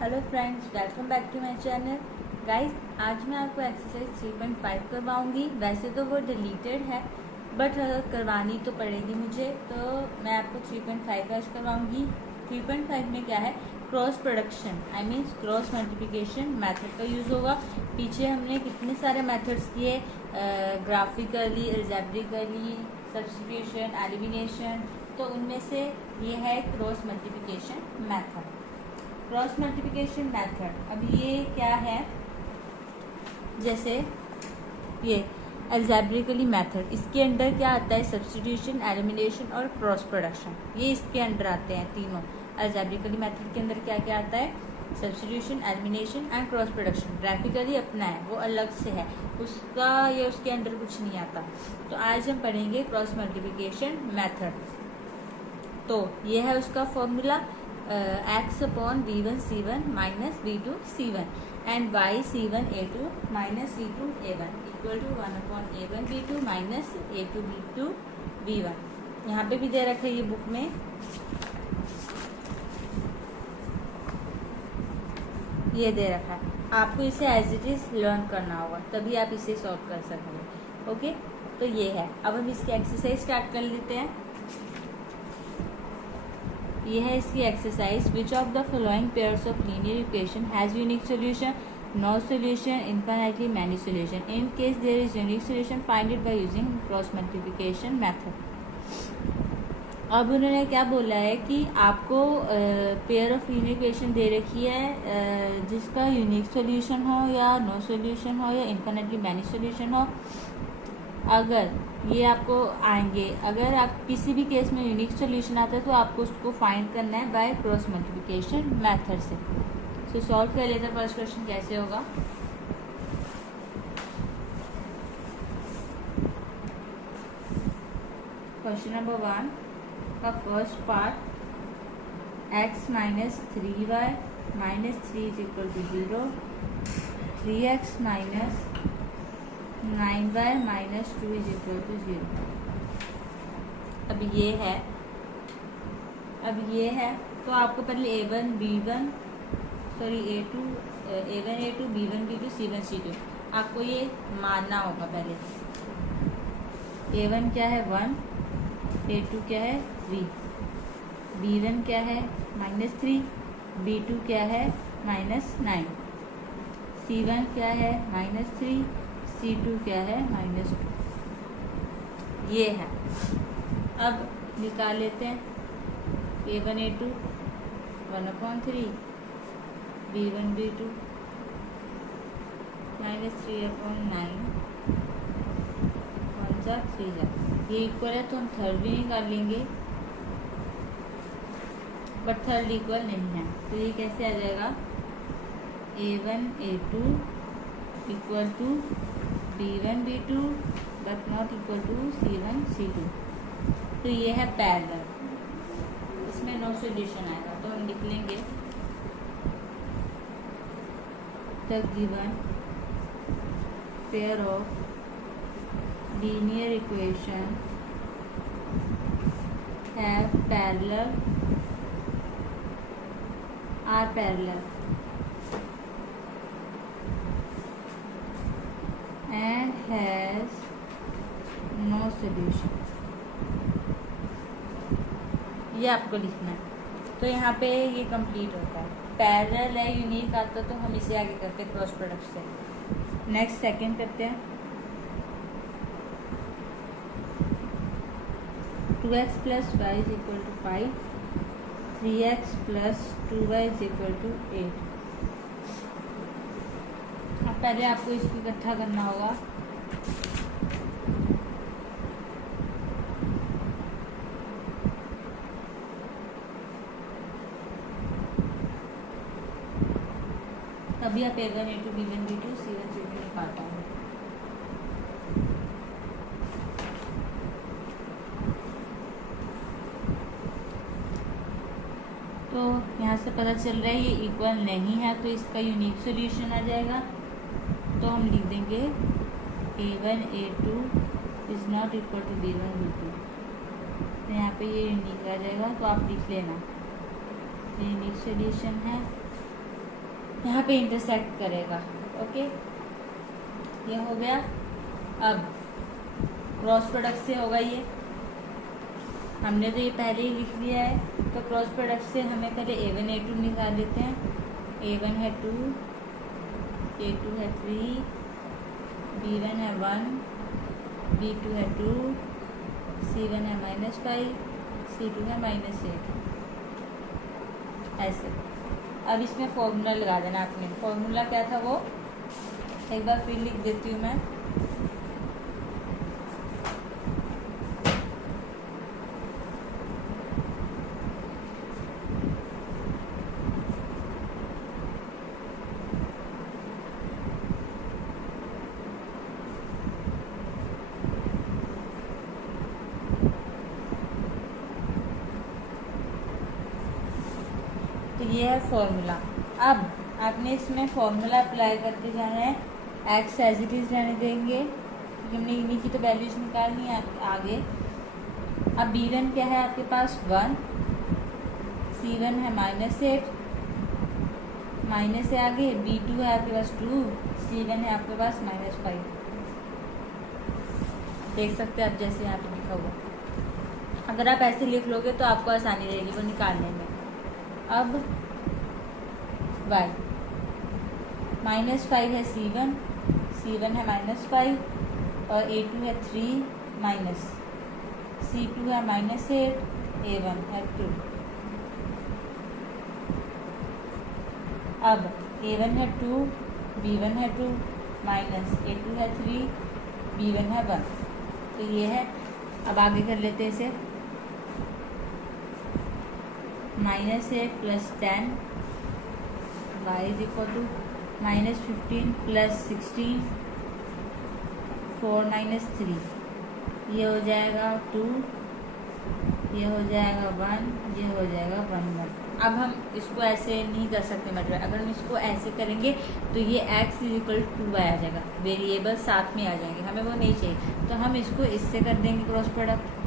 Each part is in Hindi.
Hello friends, welcome back to my channel. Guys, आज मैं आपको एक्सरसाइज 3.5 करवाऊंगी। वैसे तो वो डिलीटेड है, बट करवानी तो पड़ेगी मुझे, तो मैं आपको 3.5 आज करवाऊंगी। 3.5 में क्या है, cross production I mean cross multiplication method का यूज़ होगा। पीछे हमने कितने सारे मेथड्स किए, ग्राफिकली, अलजेब्रिकली, सब्स्टिट्यूशन, एलिमिनेशन, तो उनमें से ये है cross multiplication method. Cross multiplication method, अब ये क्या है, जैसे ये अलजेब्रिकली मेथड, इसके अंडर क्या आता है, सब्स्टिट्यूशन, एलिमिनेशन और क्रॉस प्रोडक्शन, ये इसके अंडर आते हैं तीनों। अलजेब्रिकली मेथड के अंदर क्या क्या आता है, substitution, elimination and cross production. Graphically अपना है, वो अलग से है, उसका ये उसके अंडर कुछ नहीं आता। तो आज हम पढ़ेंगे क्रॉस मल्टीप्लिकेशन मेथड। तो ये है उसका formula, x upon v1 c1 minus v2 c1 and y c1 a2 minus c2 a1 equal to 1 upon a1 b2 minus a2 b2 v1। यहाँ पे भी दे रखा है ये बुक में, ये दे रखा है। आपको इसे एज इट इज लर्न करना होगा, तभी आप इसे सॉल्व कर सकोगे। ओके, तो ये है। अब हम इसकी एक्सरसाइज स्टार्ट कर लेते हैं। ये है इसकी exercise. Which of the following pairs of linear equation has unique solution, no solution, infinitely many solution. In case there is unique solution, find it by using cross multiplication method. अब उन्होंने क्या बोला है कि आपको पेयर ऑफ लीनियर इक्वेशन दे रखी है, जिसका यूनिक सोल्यूशन हो या नो सोल्यूशन हो या इनफाइनाइटली मैनी सोल्यूशन हो। अगर ये आपको आएंगे, अगर आप किसी भी केस में यूनिक सोल्यूशन आता है तो आपको उसको फाइंड करना है बाय क्रॉस मल्टीप्लिकेशन मेथड से। सो सॉल्व कर लेते हैं। फर्स्ट क्वेश्चन कैसे होगा, क्वेश्चन नंबर 1 का first part, x minus 3y minus 3 is equal to 0, 3x minus 9y minus 2 is equal to 0। अब ये है तो आपको पहले a1 b1 sorry a2 b1 b2 c1 c2 आपको ये मानना होगा। पहले a1 क्या है 1, a2 क्या है 3, b1 क्या है -3, b2 क्या है -9, c1 क्या है -3, c2 क्या है -2। ये है। अब निकाल लेते हैं। a1 a2 1/3, b1 b2 -3/9, 1 जा 3 जा, ये इक्वल है तो हम थर्ड भी निकाल लेंगे, बट थर्ड इक्वल नहीं है, तो ये कैसे आ जाएगा, a1 a2 equal to b1 b2 but not equal to c1 c2। तो ये है पैरेलल, इसमें नो सॉल्यूशन आएगा, तो हम लिख लेंगे the given pair of linear equation have parallel are parallel and has no solution। ये आपको लिखना है। तो यहाँ पे ये कंप्लीट होता है। पैरेलल है, यूनिक आता तो हम इसे आगे करते हैं क्रॉस प्रोडक्ट से। नेक्स्ट सेकंड करते हैं। 2x plus y is equal to 5, 3x plus 2y is equal to 8। पहले आपको इसको इकट्ठा करना होगा। तभी आप a1 a2 b1 b2 c1 c2 निकाल पाओगे। तो यहाँ से पता चल रहा है ये इक्वल नहीं है, तो इसका यूनिक सॉल्यूशन आ जाएगा। तो हम लिख देंगे a1 a2 is not equal to b1 b2। तो यहाँ पे ये यूनिक आ जाएगा, तो आप लिख लेना ये यूनिक सॉल्यूशन है यहाँ पे इंटरसेक्ट करेगा। ओके, ये हो गया। अब क्रॉस प्रोडक्ट से होगा ये, हमने तो ये पहले ही लिख लिया है, तो क्रॉस प्रोडक्ट से हमें पहले A1 A2 निकाल लेते हैं। A1 है 2, A2 है 3, B1 है 1, B2 है 2, C1 है -5, C2 है -8। ऐसे अब इसमें फॉर्मूला लगा देना आपने। फॉर्मूला क्या था वो एक बार फिर लिख देती हूँ मैं। तो ये है फॉर्मूला। अब आपने इसमें फॉर्मूला अप्लाई करते जाना है, एक्स एज इट इज रहने देंगे क्योंकि हमने इन्हीं की तो वैल्यूज निकालनी है आगे। अब B1 क्या है आपके पास 1, C1 है -8, माइनस से आगे B2 है आपके पास 2, C1 है आपके पास -5। देख सकते हैं आप जैसे यहाँ पे लिखा हुआ। अगर आप ऐसे लिख लोगे तो आपको आसानी रहेगी वो निकालने में। अब y -5 है C1 है -5 और A2 है 3 माइनस, C2 है -8, A1 है 2। अब A1 है 2, B1 है 2 माइनस, A2 है 3, B1 है 1। तो ये है। अब आगे कर लेते हैं इसे। -8 + 10 y इज इक्वल टू -15 + 16 4 - 3। ये हो जाएगा 2, ये हो जाएगा 1, ये हो जाएगा 1 1। अब हम इसको ऐसे नहीं कर सकते मतलब, अगर हम इसको ऐसे करेंगे तो ये x is equal to 2y आ जाएगा, वेरिएबल साथ में आ जाएंगे, हमें वो नहीं चाहिए। तो हम इसको इससे कर देंगे क्रॉस प्रोडक्ट।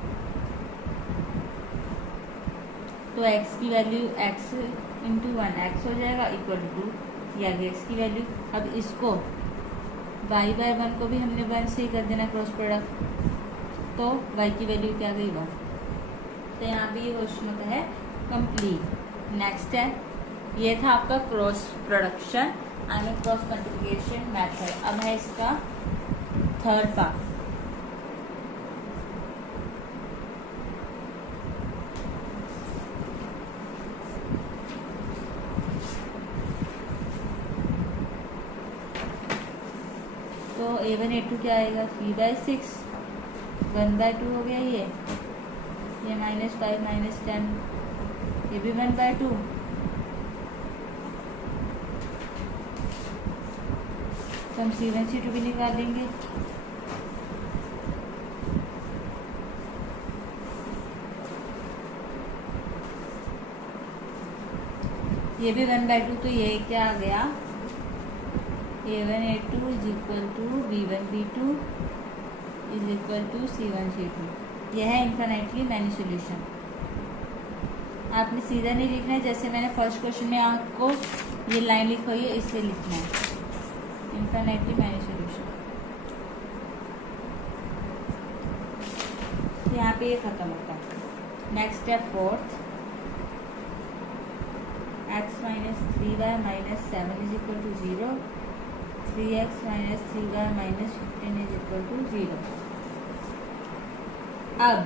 तो x की वैल्यू x × 1 x हो जाएगा इक्वल टू 2, ये आ गया x की वैल्यू। अब इसको y/1 को भी हमने 1 से ही कर देना क्रॉस प्रोडक्ट, तो y की वैल्यू क्या गई 1। तो यहाँ पे ये क्वेश्चन होता है कंप्लीट। नेक्स्ट है, ये था आपका cross production and cross multiplication method. अब है इसका थर्ड पार्ट। तो A1 A2 क्या आएगा 3/6, 1/2 हो गया ये -5 - 10, ये भी 1/2। तो हम C1 C2 भी निकाल लेंगे। ये भी 1/2, तो ये क्या आ गया A1 A2 is equal to B1 B2 is equal to C1 C2। यह है इन्फिनिटली मैनी सोल्यूशन। आपने सीधा नहीं लिखना है, जैसे मैंने फर्स्ट क्वेश्चन में आपको ये लाइन लिखी हुई है इससे लिखना है, इन्फिनिटली मैनी सोल्यूशन। तो यहाँ पे ये खत्म होता है। Next step fourth, x - 3y - 7 is equal to 0, 3x - 3y - 15 is equal to 0। अब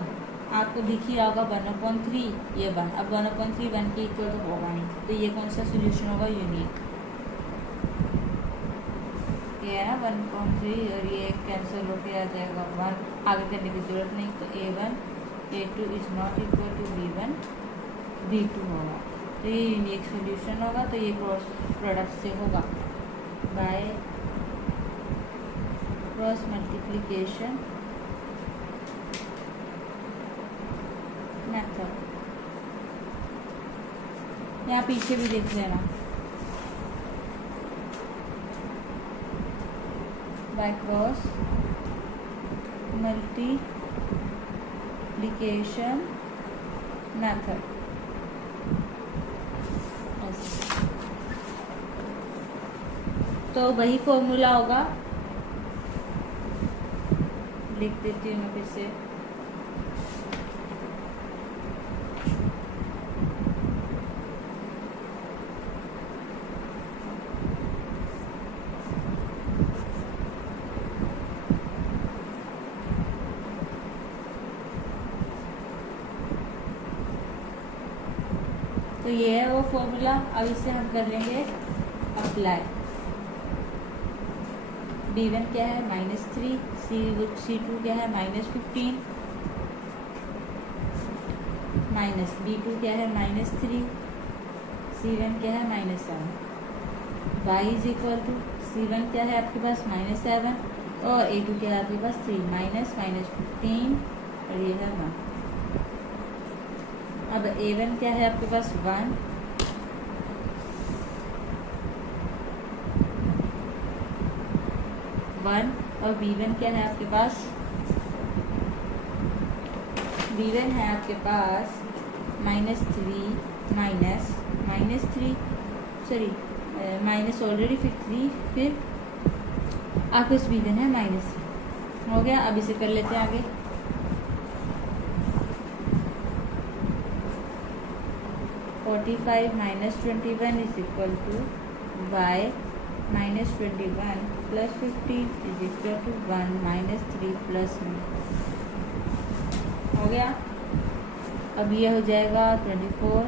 आपको दिख ही रहा होगा 1/3, ये 1। अब 1/3 1 के इक्वल तो होगा नहीं, तो ये कौन सा सोल्यूशन होगा यूनिक। ये है ना 1/3 और ये कैंसिल होके आ जाएगा 1, आगे करने की जरूरत नहीं। तो A1 A2 is not equal to B1 B2 होगा, तो ये यूनिक सोल्यूशन होगा। तो ये क्रॉस प्रोडक्ट से होगा बाय क्रॉस मल्टीप्लिकेशन मेथड। यहाँ पीछे भी देख लेना, बाय क्रॉस मल्टीप्लिकेशन मेथड। तो वही फॉर्मूला होगा, लिख देती हूँ मैं फिर से। तो ये है वो फॉर्मूला। अब इसे हम कर लेंगे अप्लाई। B1 क्या है -3, C2 क्या है -15, माइनस B2 क्या है -3, C1 क्या है -7। y is equal to C1 क्या है आपके पास -7 और A2 क्या है आपके पास 3, -15 और ये है 1। अब A1 क्या है आपके पास 1, और B1 क्या है आपके पास, B1 है आपके पास -3 माइनस ऑलरेडी, फिर 3, फिर आपके पास B1 है -3 हो गया। अब इसे कर लेते हैं आगे। -21 is equal to y -21 + 15 is equal to 1 -3 + 1 हो गया। अब ये हो जाएगा 24,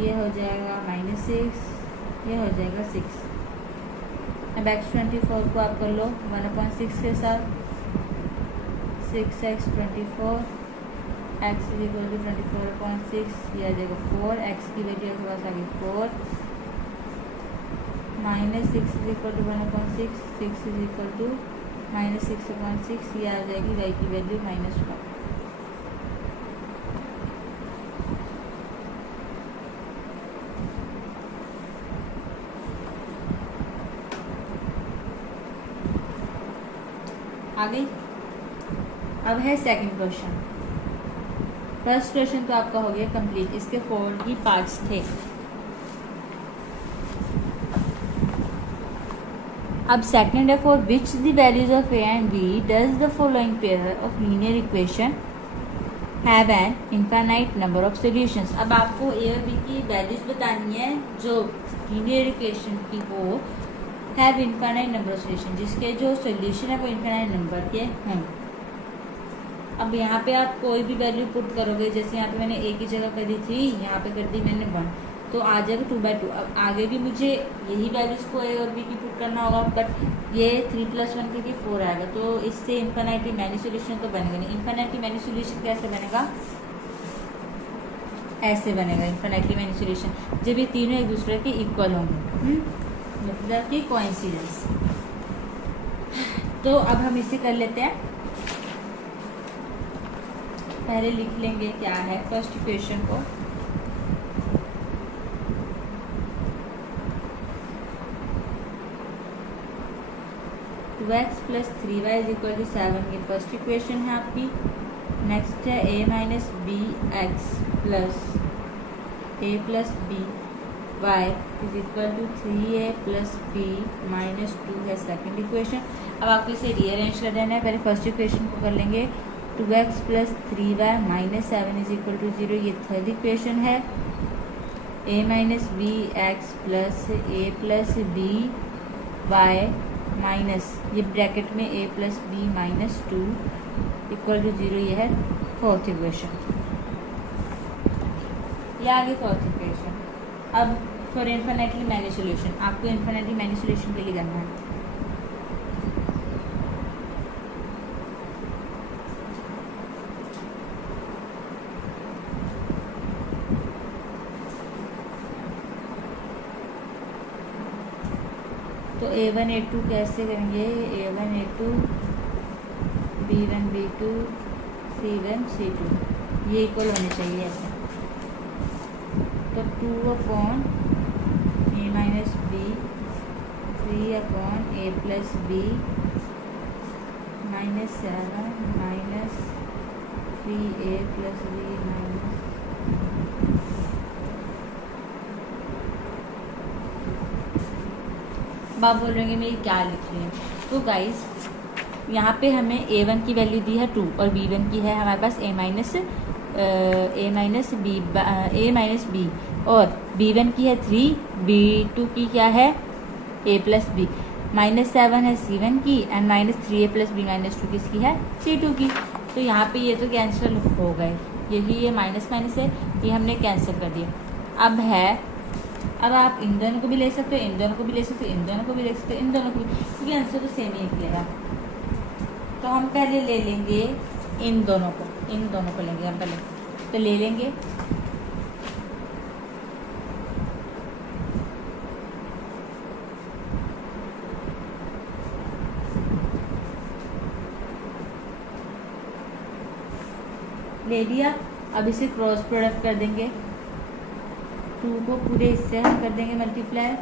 ये हो जाएगा -6, ये हो जाएगा 6। अब x24 को आप कर लो 1/6 के साथ, 6x 24, x is equal to 24/6, ये आ जाएगा 4, x की वैल्यू आपके पास आ गई 4, -6 is equal to 1/6, 6 is equal to -6/6, ये आ जाएगी y की वैल्यू -1। आ गई। अब है सेकंड क्वेश्चन। फर्स्ट क्वेश्चन तो आपका हो गया कंप्लीट, इसके 4 ही पार्ट्स थे। अब सेकंड है for which the values of a and b does the following pair of linear equation have an infinite number of solutions। अब आपको a और b की वैल्यूज बतानी है जो लीनियर इक्वेशन की वो have infinite number of solution, जिसके जो सोल्यूशन है वो इनफाइनाइट नंबर के हों। अब यहाँ पे आप कोई भी वैल्यू पुट करोगे, जैसे यहाँ पे मैंने a की जगह करी थी, यहाँ पे कर दी मैंने 1, तो आ जाएगा 2/2। अब आगे भी मुझे यही वैल्यूज को a और b की पुट करना होगा, बट ये 3 + 1 करके 4 आएगा, तो इससे इनफाइनाइटली मैनी सोल्यूशन तो बनेगा नहीं। इनफाइनाइटली मैनी सोल्यूशन कैसे बनेगा, ऐसे बनेगा इनफाइनाइटली मैनी सोल्यूशन, जब ये तीनों एक दूसरे के इक्वल होंगे, मतलब कि कोइंसिडेंस। तो अब हम इसे कर लेते हैं। पहले लिख लेंगे क्या है फर्स्ट इक्वेशन को। x + 3y = 7, ये फर्स्ट इक्वेशन है आपकी। नेक्स्ट है a - bx + a + b y = 3a + b - 2 है सेकंड इक्वेशन। अब आपको इसे रीअरेंज कर देना है। पहले फर्स्ट इक्वेशन को कर लेंगे। 2x + 3y - 7 = 0, ये थर्ड इक्वेशन है। a - bx + a + b y minus ये ब्रैकेट में a + b - 2 = 0, ये है फोर्थ इक्वेशन। ये आगे फोर्थ इक्वेशन। अब फॉर इनफाइनाइटली मैनी सोल्यूशन, आपको इनफाइनाइटली मैनी सोल्यूशन के लिए करना है। तो a1 a2 कैसे करेंगे, a1 a2 b1 b2 c1 c2, ये इक्वल होने चाहिए ऐसे। तो 2/a - b 3/a + b -7 -3a + b अब आप बोलेंगे मैं क्या लिख रही हूँ। तो गाइस यहाँ पे हमें a1 की वैल्यू दी है 2 और b1 की है हमारे पास a माइनस b और b1 की है 3, b2 की क्या है a प्लस बी, -7 है c1 की एंड -3a प्लस बी -2 किसकी है c2 की। तो यहाँ पे ये तो कैंसिल हो गए, यही ये माइनस माइनस है, ये हमने कैंसिल कर दिया। अब आप इन दोनों को भी ले सकते हो, इन दोनों को भी ले सकते हो, इन दोनों को भी ले सकते हो, इन दोनों को भी, क्योंकि आंसर तो सेम ही निकलेगा। तो हम पहले ले लेंगे इन दोनों को लेंगे हम पहले, तो ले लेंगे ले लिया। अब इसे क्रॉस प्रोडक्ट कर देंगे, 2 को पूरे इससे हम कर देंगे मल्टीप्लाई,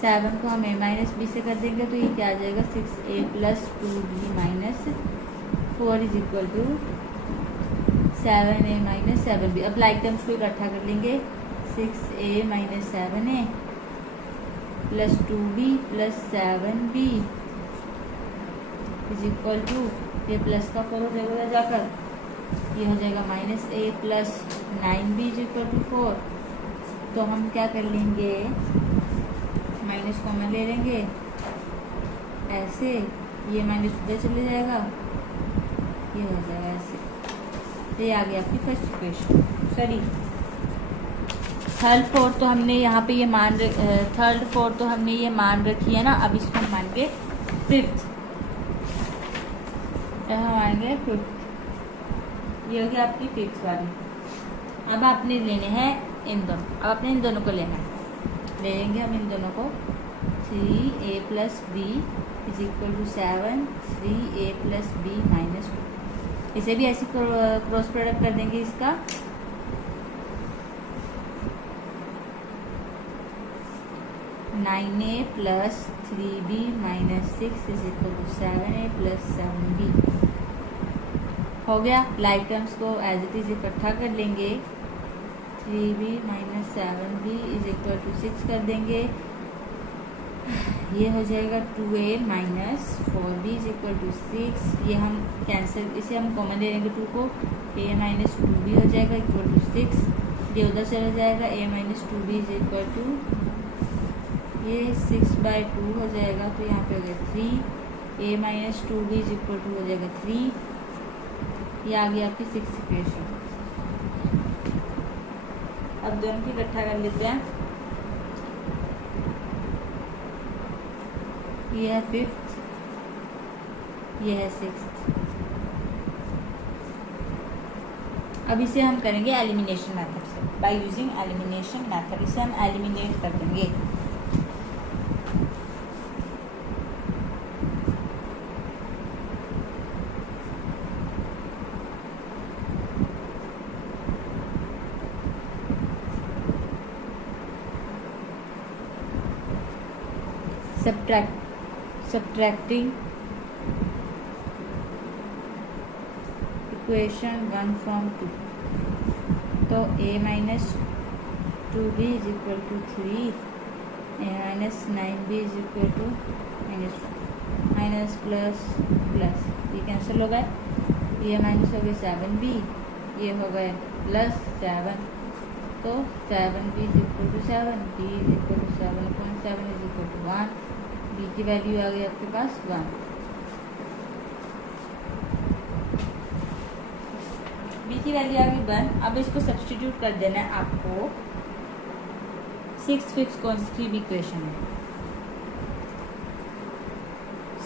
7 को हम a माइनस बी से कर देंगे, तो ये क्या आ जाएगा 6a plus 2b minus 4 is equal to 7a minus 7b। अब लाइक टर्म्स को इकट्ठा कर लेंगे, 6a minus 7a plus 2b plus 7b is equal to, ये प्लस का 4 हो जाएगा जाकर, ये हो जाएगा -a plus 9b is equal to 4। तो हम क्या कर लेंगे, माइनस कॉमन ले लेंगे ऐसे, ये माइनस उधर चले जाएगा, ये हो जाएगा ऐसे। तो ये आ गया आपकी first equation. Sorry third fourth तो हमने यहाँ पे ये मान रखी है ना। अब इसको हम मानेंगे फिफ्थ, हम आएंगे फिफ्थ, ये होगी आपकी फिफ्थ वाली। अब आपने लेने हैं इन दोनों, अब आपने इन दोनों को लेना है, ले लेंगे हम इन दोनों को, 3a plus b is equal to 7 3a plus b minus 2। इसे भी ऐसे क्रॉस प्रोडक्ट कर देंगे इसका, (9a plus 3b minus 6 is equal to 7a plus 7b हो गया। लाइक टर्म्स को एज इट इज इकट्ठा कर लेंगे, 3b minus 7b is equal to 6 कर देंगे, ये हो जाएगा 2a minus 4b is equal to 6। ये हम कैंसिल, इसे हम कॉमन ले लेंगे 2 को, a माइनस 2b हो जाएगा इक्वल टू 6, ये उधर चला जाएगा, a minus 2b is equal to, ये 6/2 हो जाएगा, तो यहाँ पे हो गया 3, a minus 2b is equal to हो जाएगा 3। ये आ गया आपकी 6th इक्वेशन। अब दोनों की इकट्ठा कर लेते हैं, ये है 5th, ये है 6th। अब इसे हम करेंगे एलिमिनेशन मेथड से, बाय यूजिंग एलिमिनेशन मेथड इसे हम एलिमिनेट कर देंगे। subtracting equation 1 from 2, तो a minus 2b is equal to 3, a minus 9b is equal to minus plus plus, ये कैंसिल हो गए, ये माइनस हो गए 7b, ये हो गए प्लस 7, तो 7b is equal to 7, b is equal to 7/7 is equal to 1, b की वैल्यू आ गई आपके पास 1। b की वैल्यू आ गई 1। अब इसको सब्स्टिट्यूट कर देना है आपको 6th 5th कौन सी इक्वेशन है,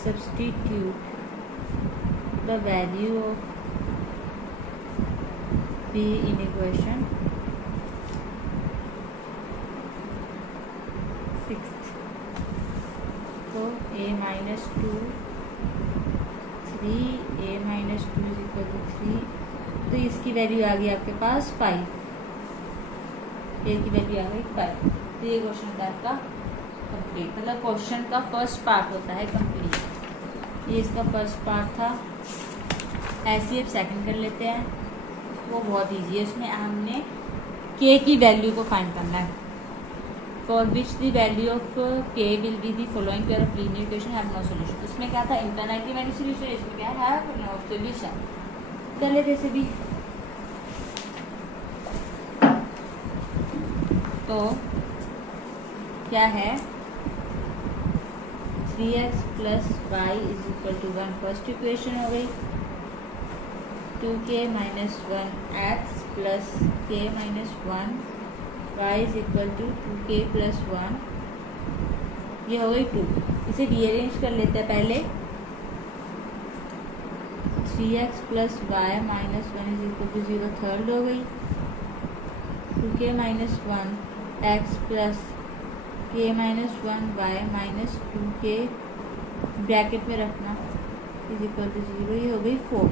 substitute the value of b in equation 6th, तो a minus 2 3, a minus 2 is equal to 3, तो इसकी वैल्यू आ गई आपके पास 5, a की वैल्यू आ गई 5। तो ये क्वेश्चन था आपका कंप्लीट, मतलब क्वेश्चन का फर्स्ट पार्ट होता है कंप्लीट, ये इसका फर्स्ट पार्ट था। ऐसे ही अब सेकंड कर लेते हैं, वो बहुत ईजी है, उसमें हमने k की वैल्यू को फाइंड करना है। For which the value of k will be the following pair of linear equation have no solution. उसमें क्या था, इंफिनिटी वाली सोल्यूशन, इसमें क्या है, नो सोल्यूशन। चले जैसे भी तो क्या है, 3x plus y is equal to 1 first equation हो गई, 2k minus 1x plus k minus 1 y is equal to 2k plus 1, ये हो गई 2। इसे रीअरेंज कर लेते हैं पहले, 3x plus y minus 1 is equal to 0 third हो गई, 2k minus 1 x plus k minus 1 y minus 2k bracket में रखना इज इक्वल टू 0, ये हो गई 4।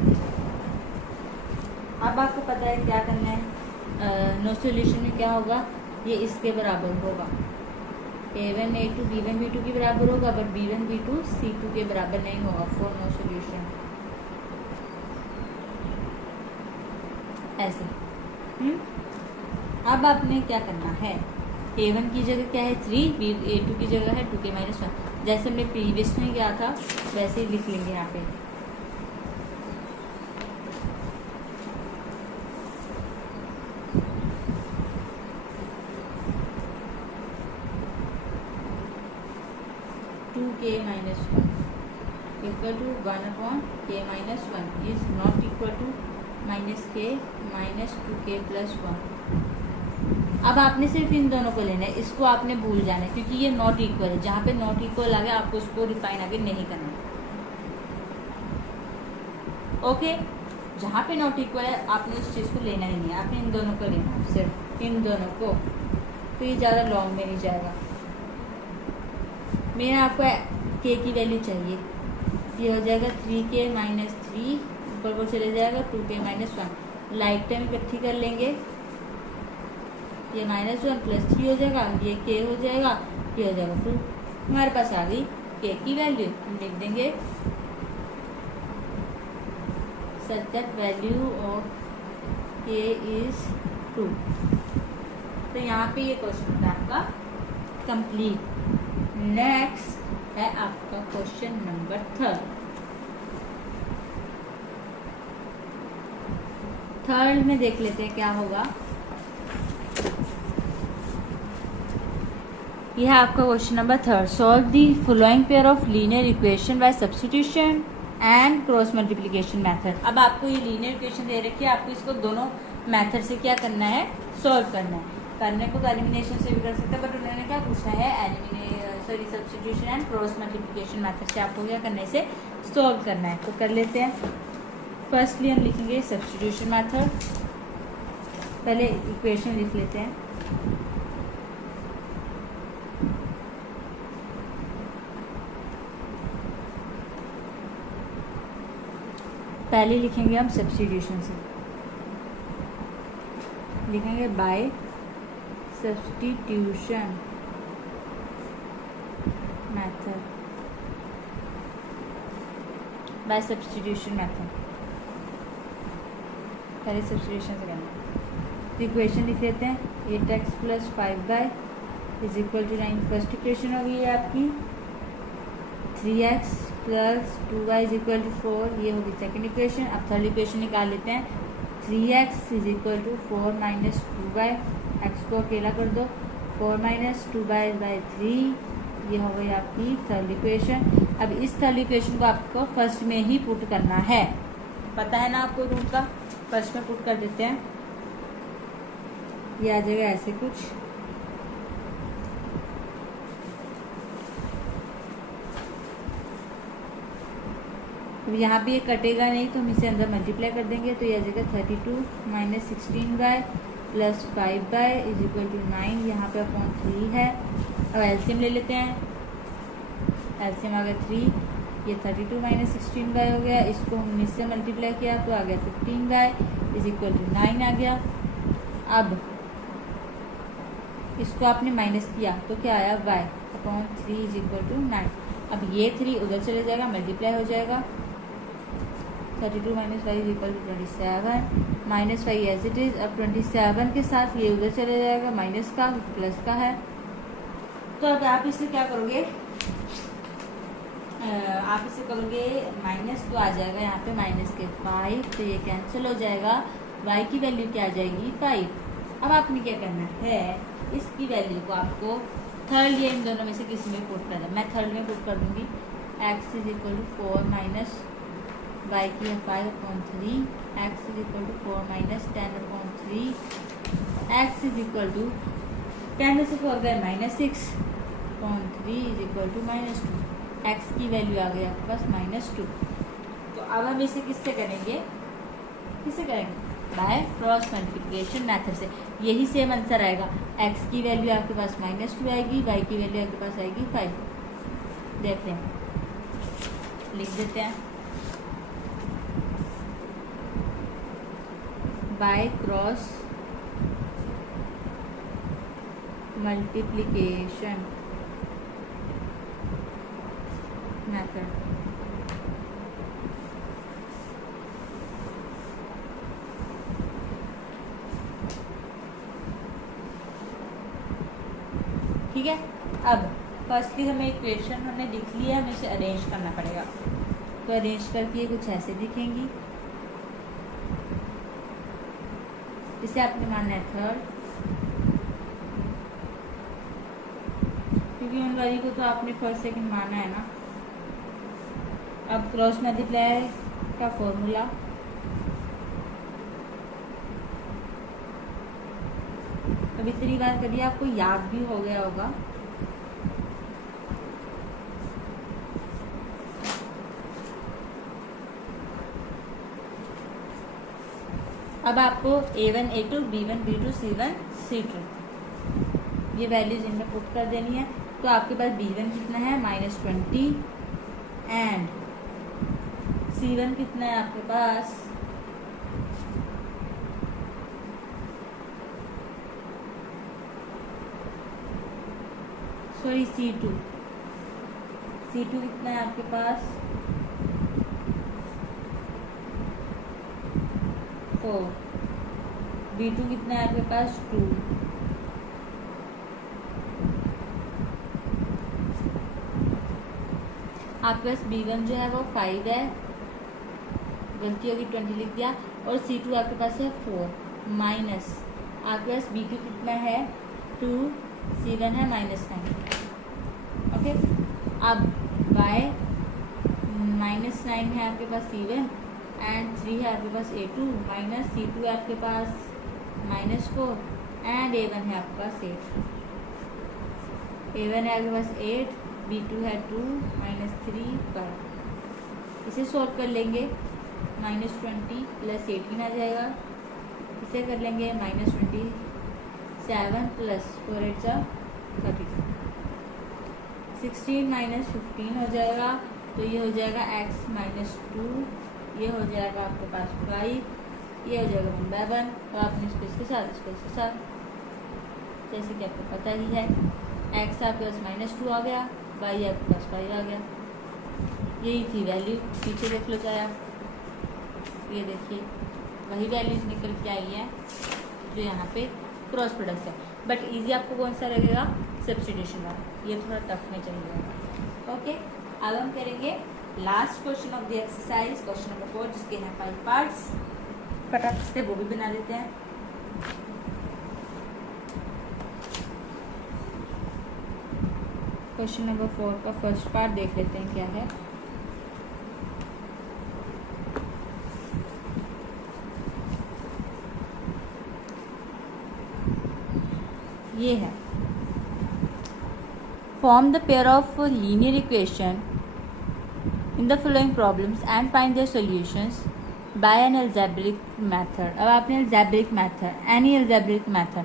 अब आपको पता है क्या करना है, नो सॉल्यूशन में क्या होगा, ये इसके बराबर होगा, a1 a2 b1 b2 के बराबर होगा, बट b1 b2 c2 के बराबर नहीं होगा फॉर नो सॉल्यूशन, ऐसे। अब आपने क्या करना है, a1 की जगह क्या है 3, a2 की जगह है 2k माइनस 1, जैसे हमने प्रीवियस में किया था वैसे ही लिख लेंगे यहाँ पे। k minus 1 equal to 1 upon k minus 1 is not equal to minus k minus 2k plus 1। अब आपने सिर्फ इन दोनों को लेना है, इसको आपने भूल जाना है क्योंकि ये नॉट इक्वल है। जहाँ पे नॉट इक्वल आ गया आपको उसको डिफाइन आगे नहीं करना है। ओके, जहाँ पे नॉट इक्वल है आपने उस चीज़ को लेना ही नहीं है, आपने इन दोनों को लेना है, सिर्फ इन दोनों को, तो ये ज़्यादा लॉन्ग में नहीं जाएगा। मेरा आपको k की वैल्यू चाहिए, ये हो जाएगा 3k माइनस 3, ऊपर को चले जाएगा 2k माइनस 1, लाइक टाइम इकट्ठी कर लेंगे, ये माइनस 1 प्लस 3 हो जाएगा, ये k हो जाएगा, ये हो जाएगा 2। हमारे पास आ गई k की वैल्यू, हम लिख देंगे such that value of k is 2। तो यहाँ पे ये क्वेश्चन होता है आपका कंप्लीट। नेक्स्ट है आपका क्वेश्चन नंबर 3rd में देख लेते हैं क्या होगा। यह है आपका question number 3rd। Solve the following pair of linear equation by substitution and cross multiplication method. अब आपको ये लीनियर इक्वेशन दे रखी है, आपको इसको दोनों मेथड से क्या करना है, सॉल्व करना है। करने को तो एलिमिनेशन से भी कर सकते हैं, बट उन्होंने क्या पूछा है, substitution and cross multiplication method से आपको क्या करना है, इसे सॉल्व करना है। तो कर लेते हैं। फर्स्टली हम लिखेंगे सब्स्टिट्यूशन मेथड, पहले इक्वेशन लिख लेते हैं। पहले लिखेंगे हम सब्स्टिट्यूशन से, लिखेंगे by substitution method, by substitution method, पहले सब्स्टिट्यूशन से करना। तो इक्वेशन लिख लेते हैं, 8x plus 5y is equal to 9, first equation होगी ये आपकी। 3x plus 2y is equal to 4, ये होगी सेकेंड इक्वेशन। अब थर्ड इक्वेशन निकाल लेते हैं, 3x is equal to 4 minus 2y, x को अकेला कर दो, 4 माइनस 2y बाई 3, ये हो गई आपकी थर्ड इक्वेशन। अब इस थर्ड इक्वेशन को आपको फर्स्ट में ही पुट करना है, पता है ना आपको रूल का, फर्स्ट में पुट कर देते हैं, ये आ जाएगा ऐसे कुछ। अब यहाँ पे ये कटेगा नहीं तो हम इसे अंदर मल्टीप्लाई कर देंगे, तो ये आ जाएगा 32 minus 16y plus 5y is equal to 9, यहाँ पे अपॉन 3 है। अब एलसीएम ले लेते हैं, एलसीएम आ गया 3, ये 32 माइनस 16y हो गया, इसको हम इससे मल्टीप्लाई किया तो आ गया 15y इज इक्वल टू 9 आ गया। अब इसको आपने माइनस किया तो क्या आया, y upon 3 is equal to 9। अब ये 3 उधर चले जाएगा, मल्टीप्लाई हो जाएगा, 32 minus 5 is equal to 27, minus 5 as it is. अब 27 के साथ ये उधर चले जाएगा, माइनस का प्लस का है, तो अब आप इसे क्या करोगे, आप इसे करोगे माइनस, तो आ जाएगा यहाँ पे माइनस के 5, तो ये कैंसिल हो जाएगा। y की वैल्यू क्या आ जाएगी 5। अब आपने क्या करना है, इसकी वैल्यू को आपको थर्ड या इन दोनों में से किसी में पुट करना है। मैं थर्ड में पुट कर दूंगी। x is equal to 4 minus y की 5/3, x is equal to 4 minus 10/3, x is equal to 10 में से 4 गए -6/3 इज इक्वल टू -2। x की वैल्यू आ गई आपके पास -2। तो अब हम इसे किससे करेंगे, बाय क्रॉस मल्टीप्लिकेशन मेथड से। यही सेम आंसर आएगा। x की वैल्यू आपके पास -2 आएगी, y की वैल्यू आपके पास आएगी 5। देखते हैं, लिख देते हैं बाय क्रॉस मल्टीप्लिकेशन मेथड। ठीक है। अब फर्स्टली हमें इक्वेशन हमने लिख लिया, हमें इसे अरेंज करना पड़ेगा। तो अरेंज करके कुछ ऐसे दिखेंगी। इसे आपने मानना है थर्ड, क्योंकि उन वाली को तो आपने फर्स्ट सेकंड माना है ना। अब क्रॉस मल्टीप्लाई का फॉर्मूला, अब इतनी बार करिए, आपको याद भी हो गया होगा। अब आपको A1 A2 B1 B2 C1 C2 ये वैल्यूज इनमें पुट कर देनी है। तो आपके पास B1 कितना है -20 एंड C1 कितना है आपके पास C2 कितना है आपके पास 4। B2 कितना है आपके पास 2। आपके पास B1 जो है वो 5 है, गलती होगी 20 लिख दिया, और C2 आपके पास है 4 माइनस आपके पास B2 कितना है 2, C1 है -9। ओके। अब बाय -9 है आपके पास C1 एंड 3 है आपके पास A2 माइनस C2 है आपके पास -4 एंड A1 है आपके पास 8। A1 है आपके पास 8, B2 है 2 -3 पर। इसे सॉल्व कर लेंगे, -20 प्लस 18 आ जाएगा। इसे कर लेंगे -27 प्लस 4 8 32, 16 -15 हो जाएगा। तो ये हो जाएगा x -2, ये हो जाएगा आपके पास 5, ये हो जाएगा 1/1। तो आपने इसको इसके साथ जैसे कि आपको पता ही है, x आपके पास -2 आ गया, y आपके पास 5 आ गया। यही थी वैल्यू। पीछे देख लो चाहे आप, ये देखिए वही वैल्यूज निकल के आई है जो यहाँ पे क्रॉस प्रोडक्ट है। बट इजी आपको कौन सा लगेगा, सब्स्टिट्यूशन वाला, ये थोड़ा टफ में चल जाएगा। ओके। अब हम करेंगे last question of the exercise, question number 4, जिसके हैं 5 पार्ट्स। फटाफट से वो भी बना लेते हैं। क्वेश्चन नंबर 4 का फर्स्ट पार्ट देख लेते हैं क्या है। ये है, form the pair of linear equation in the following problems and find their solutions by an algebraic method. अब आपने algebraic method, any algebraic method.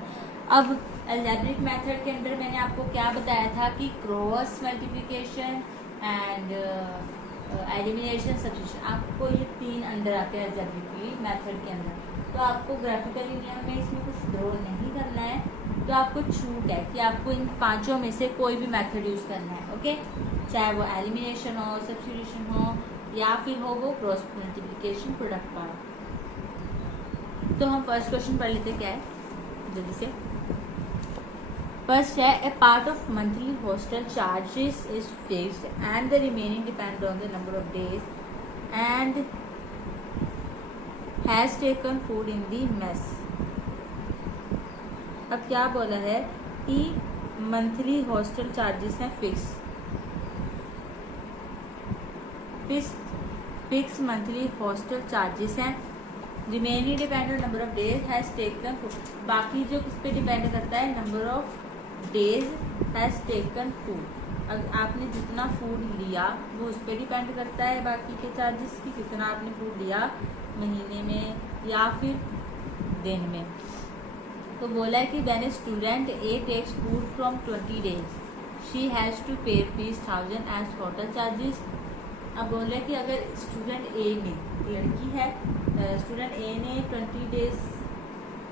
अब अलजेब्रिक मेथड के अंदर मैंने आपको क्या बताया था कि cross multiplication and elimination, substitution, आपको ये 3 अंडर आते हैं अलजेब्रिक मेथड के अंदर। तो आपको ग्राफिकली नियम में इसमें कुछ ड्रॉ नहीं करना है, तो आपको छूट है कि आपको इन 5 में से कोई भी मेथड यूज़ करना है। ओके, चाहे वो एलिमिनेशन हो, सब्स्टिट्यूशन हो, या फिर हो वो क्रॉस मल्टीप्लिकेशन प्रोडक्ट वाला। तो हम फर्स्ट क्वेश्चन पढ़ लेते क्या है जल्दी से। फर्स्ट है a part of monthly hostel charges is fixed and the remaining depend on the number of days and has taken food in the mess. अब क्या बोला है कि मंथली हॉस्टल चार्जेस हैं फिक्स मंथली हॉस्टल चार्जेस हैं, remaining depend on number of days has taken food. बाकी जो किस पे डिपेंड करता है, number of days has taken food. अगर आपने जितना फूड लिया वो उस पर डिपेंड करता है बाकी के चार्जेस की, कितना आपने फूड लिया महीने में या फिर दिन में। तो बोला है कि when a student a takes food from 20 days she has to pay ₹1000 as hotel charges. अब बोले कि अगर स्टूडेंट ए ने, लड़की है, स्टूडेंट ए ने 20 डेज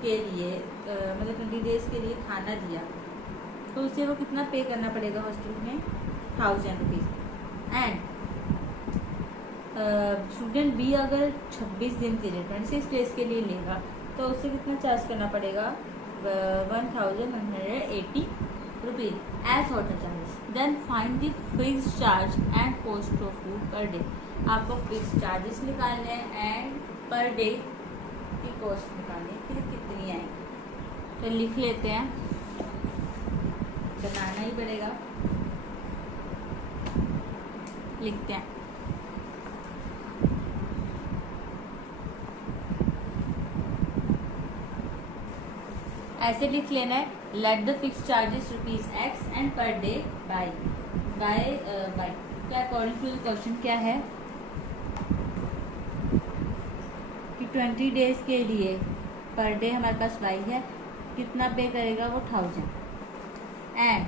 के लिए मतलब 20 डेज के लिए खाना दिया, तो उसे वो कितना पे करना पड़ेगा हॉस्टल में, ₹1000। एंड स्टूडेंट बी अगर 26 दिन के लिए 26 डेज के लिए लेगा तो उसे कितना चार्ज करना पड़ेगा, ₹1180 as hotel charges. Then find the fix charge and cost of food per day. आपको फिक्स चार्जेस निकालने हैं एंड पर डे की कॉस्ट निकालनी है, फिर कितनी आएगी। तो लिख लेते हैं, बनाना ही पड़ेगा, लिखते हैं। ऐसे लिख लेना है, let the fix charges ₹X and per day by क्या अकॉर्डिंग टू द क्वेश्चन क्या है कि 20 डेज के लिए पर डे हमारे पास Y है, कितना पे करेगा वो 1000 एंड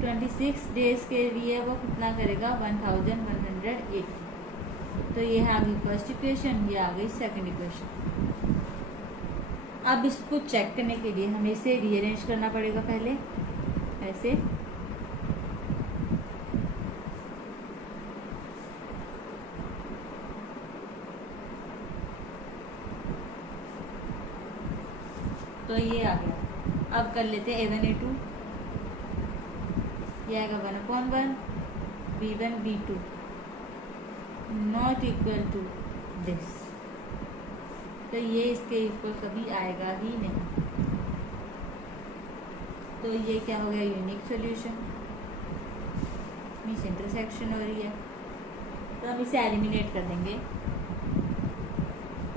26 डेज के लिए वो कितना करेगा 1180। तो ये है आ गई फर्स्ट इक्वेशन, ये आ गई सेकंड इक्वेशन। अब इसको चेक करने के लिए हमें इसे रीअरेंज करना पड़ेगा पहले ऐसे। तो ये आ गया। अब कर लेते हैं A1 A2, ये आएगा 1/1 B1 B2 not equal to this. तो ये इसके इक्वल कभी आएगा ही नहीं। तो ये क्या हो गया, यूनिक सॉल्यूशन, मींस इंटरसेक्शन हो रही है। तो हम इसे एलिमिनेट कर देंगे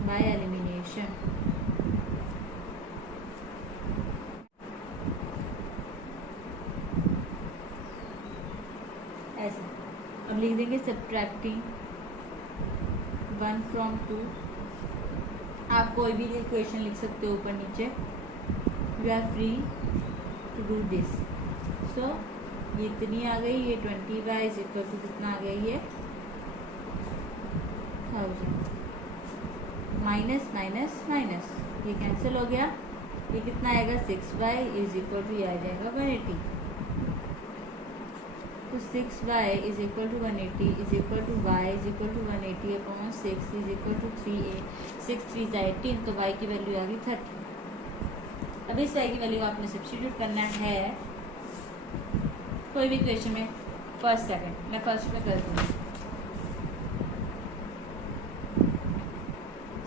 बाय एलिमिनेशन। ऐसे अब लिख देंगे सब्ट्रैक्टिंग 1 from 2। आप कोई भी इक्वेशन लिख सकते हो ऊपर नीचे, you are free to do this. So ये इतनी आ गई, ये 20y इज इक्वल टू कितना आ गया, ये 1000 माइनस माइनस माइनस, ये कैंसिल हो गया। ये कितना आएगा 6y इज इक्वल टू, ये आ जाएगा 180। तो 6y is equal to 180 is equal to y is equal to 180 upon 6 is equal to 3a। 6 3 18, तो y की वैल्यू आ गई 30। अब इस y की वैल्यू आपने सब्स्टिट्यूट करना है कोई भी इक्वेशन में, फर्स्ट सेकंड। मैं फर्स्ट में कर दूँगी,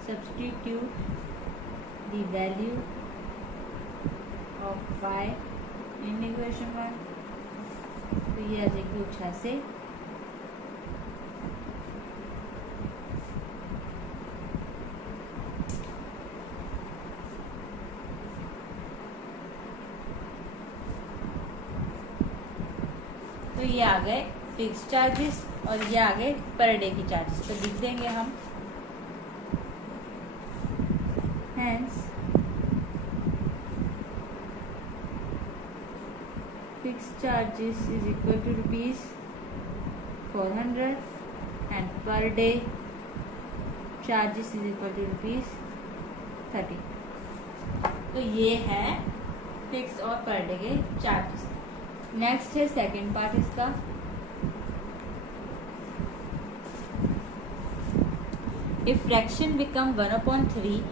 substitute the value of y in equation 1। तो ये आ जाएगी 86। तो ये आ गए फिक्स चार्जेस और ये आ गए पर डे की चार्जेस। तो लिख देंगे हम, hence fixed charges is equal to ₹400 and per day charges is equal to ₹30। तो ये है फिक्स और पर डे के चार्जेस। नेक्स्ट है सेकंड पार्ट इसका, if fraction become 1/3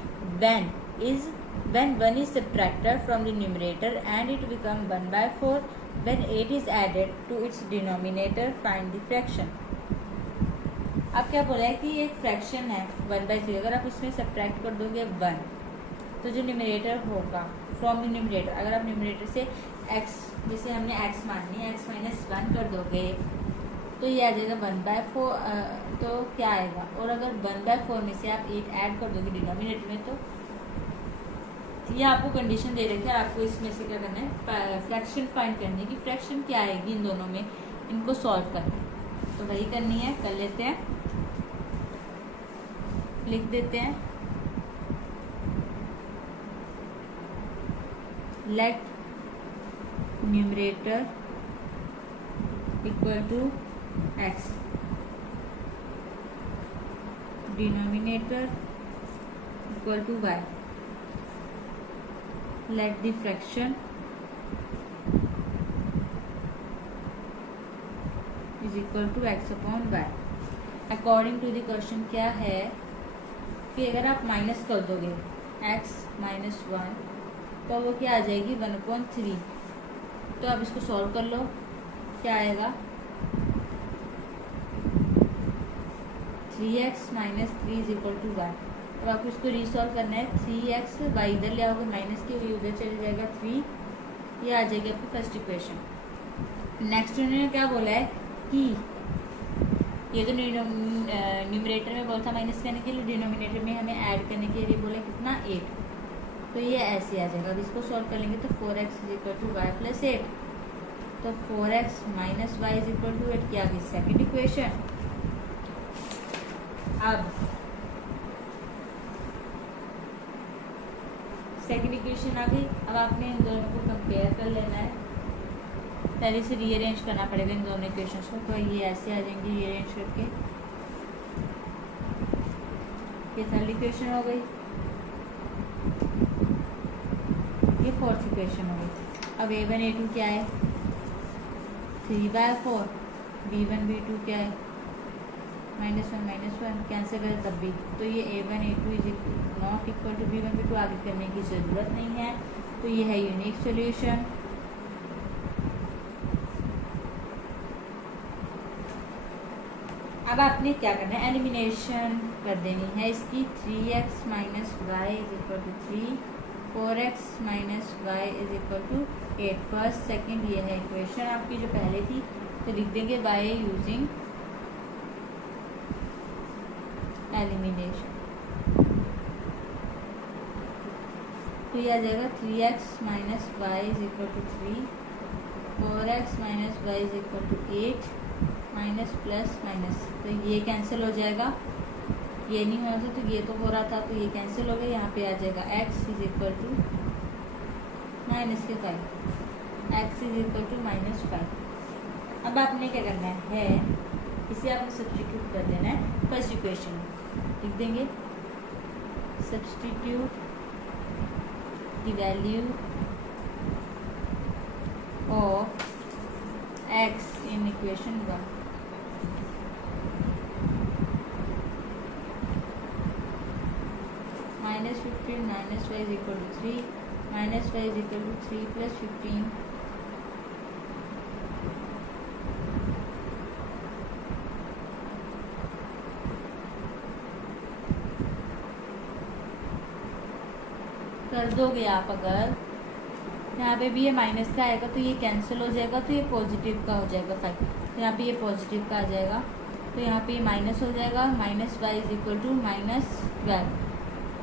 when is When 1 is subtracted from the numerator and it becomes 1/4, when 8 is added to its denominator, find the fraction. अब क्या बोला है कि एक फ्रैक्शन है 1/3, अगर आप उसमें सब्ट्रैक्ट कर दोगे 1 तो जो न्यूमरेटर होगा फ्रॉम द न्यूमरेटर, अगर आप न्यूमरेटर से x, जैसे हमने x माननी है, x - 1 कर दोगे तो ये आ जाएगा 1/4, तो क्या आएगा। और अगर 1/4 में से आप 8 ऐड कर दोगे डिनोमिनेटर में तो ये आपको कंडीशन दे रखी है, आपको इसमें से क्या करना है, फ्रैक्शन फाइंड करनी है कि फ्रैक्शन क्या आएगी इन दोनों में, इनको सॉल्व करना है। तो वही करनी है, कर लेते हैं, लिख देते हैं let numerator equal to x, denominator equal to y, let the fraction is equal to x upon y। According to the question क्या है कि अगर आप माइनस कर दोगे x - 1 तो वो क्या आ जाएगी 1/3। तो आप इसको सॉल्व कर लो, क्या आएगा 3x - 3 is equal to y। अब आपको इसको रीसॉल्व करना है, 3x y इधर ले आओगे माइनस की हुई उधर चले जाएगा 3, ये आ जाएगी आपकी फर्स्ट इक्वेशन। नेक्स्ट उन्होंने क्या बोला है कि ये तो न्यूमरेटर में बोला था माइनस करने के लिए, डिनोमिनेटर में हमें ऐड करने के लिए बोला कितना 8, तो ये ऐसे आ जाएगा। अब इसको सॉल्व कर लेंगे तो 4x is equal to y plus 8, तो 4x minus y is equal to 8 क्या आ गई सेकेंड इक्वेशन। अब सेकेंड इक्वेशन आ गई, अब आपने इन दोनों को कंपेयर कर लेना है, पहले से रीअरेंज करना पड़ेगा इन दोनों इक्वेशंस को, तो ये ऐसे आ जाएंगे रीअरेंज करके। ये थर्ड इक्वेशन हो गई, ये फोर्थ इक्वेशन हो गई। अब a1 a2 क्या है 3/4, b1 b2 क्या है -1 कैंसिल करें तब भी, तो ये a1 a2 is not equal to b1 b2, आगे करने की ज़रूरत नहीं है, तो ये है यूनिक सॉल्यूशन। अब आपने क्या करना है, एलिमिनेशन कर देनी है इसकी, 3x - y is equal to 3, 4x - y is equal to 8। First second ये है इक्वेशन आपकी जो पहले थी, तो लिख देंगे बाय यूजिंग एलिमिनेशन, तो ये आ जाएगा 3x - y is equal to 3, 4x - y is equal to 8, minus plus minus, तो ये कैंसिल हो जाएगा, ये नहीं होना था तो ये तो हो रहा था, तो ये कैंसिल हो गया। यहाँ पे आ जाएगा x is equal to -5, x is equal to -5। अब आपने क्या करना है, इसे आपने सब्स्टिट्यूट कर देना है फर्स्ट इक्वेशन में, लिख देंगे substitute the value of x in equation 1, -15 - y is equal to 3, -y is equal to 3 plus 15, कर दोगे आप। अगर यहाँ पे भी ये माइनस का आएगा तो ये कैंसिल हो जाएगा, तो ये पॉजिटिव का हो जाएगा 5, तो यहाँ पे ये पॉजिटिव का आ जाएगा, तो यहाँ पे ये माइनस हो जाएगा, -y इज इक्वल टू -12,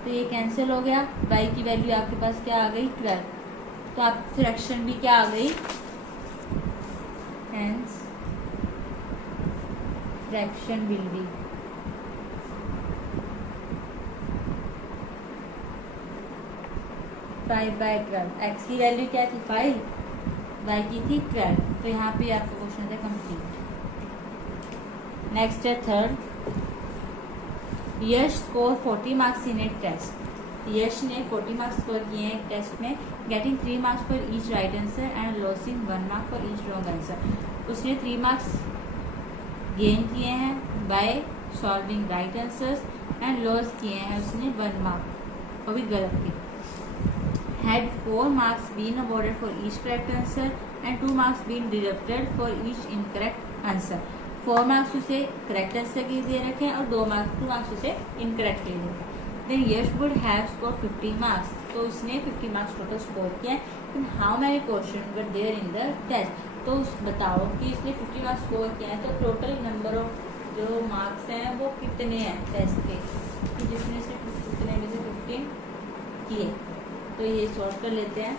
तो ये कैंसिल हो गया। y की वैल्यू आपके पास क्या आ गई 12, तो आप फ्रैक्शन भी क्या आ गई, hence fraction will be 5/12। x की वैल्यू क्या थी 5, y की थी 12, तो यहाँ पे आपका क्वेश्चन था कंप्लीट। नेक्स्ट है third, Yash score 40 marks in a test. Yash ने 40 मार्क्स स्कोर किए हैं एक टेस्ट में, getting 3 marks for each right answer and losing 1 mark for each wrong answer. उसने 3 मार्क्स गेन किए हैं by solving right answers and loss किए हैं उसने 1 मार्क, वो भी गलत की। had 4 marks been awarded for each correct answer and 2 marks been deducted for each incorrect answer. 4 marks उसे करेक्ट आंसर के दे रखे हैं और 2 मार्क्स उसे इनकरेक्ट के दे रखे हैं. Then Yash would have score 50 marks. तो उसने 50 मार्क्स टोटल स्कोर किया है. Then how many question were there in the test. तो बताओ कि इसने 50 मार्क्स स्कोर किया है, तो टोटल नंबर ऑफ जो मार्क्स हैं वो कितने हैं टेस्ट के, तो जिसमें से कितने में से 15 किए. तो ये सॉल्व कर लेते हैं.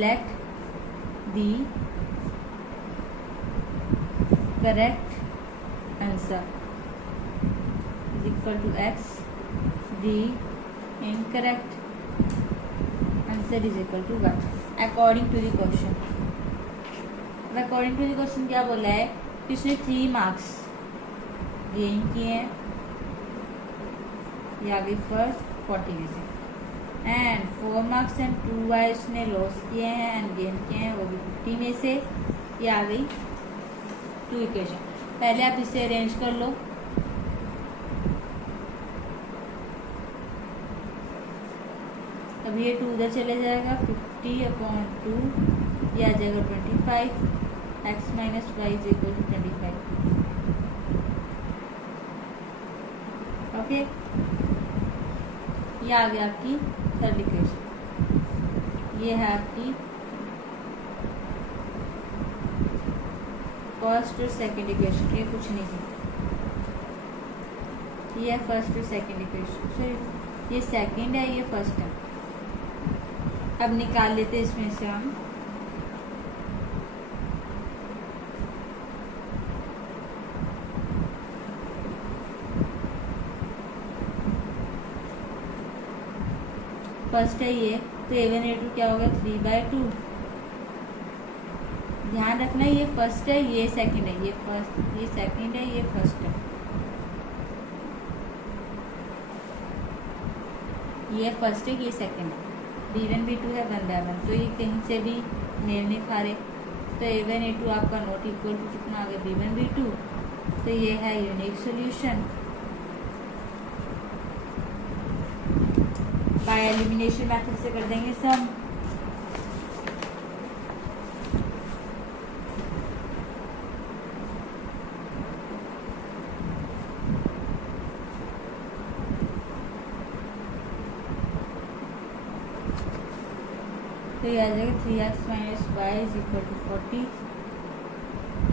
Let the correct answer is equal to x. The incorrect answer is equal to y according to the question. According to the question क्या बोला है कि उसने 3 मार्क्स गेन किए हैं, ये आ गई फर्स्ट 40 में से, एंड 4 मार्क्स एंड 2 वाई उसने लॉस किए हैं एंड गेन किए हैं, वो भी 50 में से. ये आ गई 2 इक्वेशन. पहले आप इसे अरेंज कर लो. अब ये 2 उधर चले जाएगा, 50/2 ये आ जाएगा 25. x minus y is equal to 25. Okay, ये आ गया आपकी थर्ड इक्वेशन. ये है आपकी फर्स्ट और सेकंड इक्वेशन. ये कुछ नहीं है, ये है फर्स्ट और सेकंड इक्वेशन. सॉरी, ये सेकंड है, ये फर्स्ट है. अब निकाल लेते हैं इसमें से हम. फर्स्ट है ये, तो a1 a2 क्या होगा 3/2. ध्यान रखना ये फर्स्ट है, ये सेकंड है, ये फर्स्ट, ये सेकंड है, ये फर्स्ट है. ये फर्स्ट है, ये सेकंड है. b1 b2 है 1/1, तो ये कहीं से भी मेल नहीं खा रहे. तो a1 a2 आपका नॉट इक्वल टू कितना आ गया b1 b2. तो ये है unique solution. By elimination method से कर देंगे सम. तो ये आ जाएगा 3x minus y is equal to 40,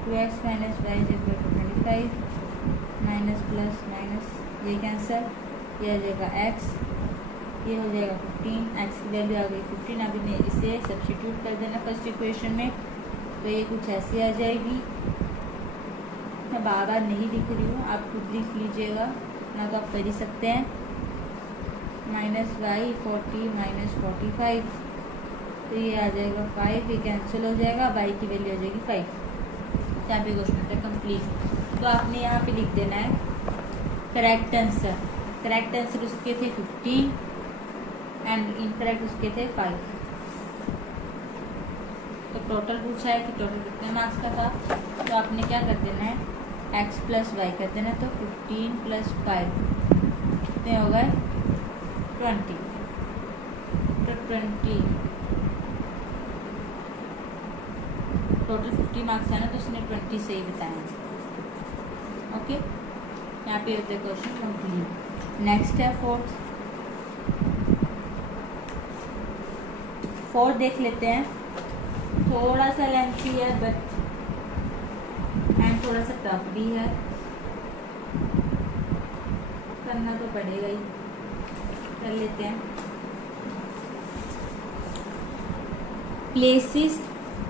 2x minus y is equal to 25, minus plus minus ये कैंसर, ये आ जाएगा x, ये हो जाएगा 15. x की वैल्यू आ गई 15. अभी मैं इसे सब्स्टिट्यूट कर देना फर्स्ट इक्वेशन में, तो ये कुछ ऐसी आ जाएगी. मैं बार बार नहीं लिख रही हूँ, आप खुद लिख लीजिएगा ना, तो आप कर ही सकते हैं. माइनस वाई 40 माइनस 45, तो ये आ जाएगा 5. ये कैंसिल हो जाएगा, वाई की वैल्यू आ जाएगी 5. यहाँ पे क्वेश्चन है कंप्लीट. तो आपने यहाँ पे लिख देना है करेक्ट आंसर. करेक्ट आंसर उसके थे 15 एंड इनकरेक्ट उसके थे 5. तो टोटल पूछा है कि टोटल कितने मार्क्स का था, तो आपने क्या कर देना है x प्लस वाई कर देना. तो 15 प्लस 5 कितने हो गए 20. तो 20 टोटल 50 मार्क्स है ना, तो उसने 20 से ही बताया. ओके, यहाँ पे होते क्वेश्चन कंप्लीट. नेक्स्ट है फोर्थ देख लेते हैं. थोड़ा सा लेंथी है बट एंड थोड़ा सा टफ भी है, करना तो पड़ेगा ही. कर लेते हैं. Places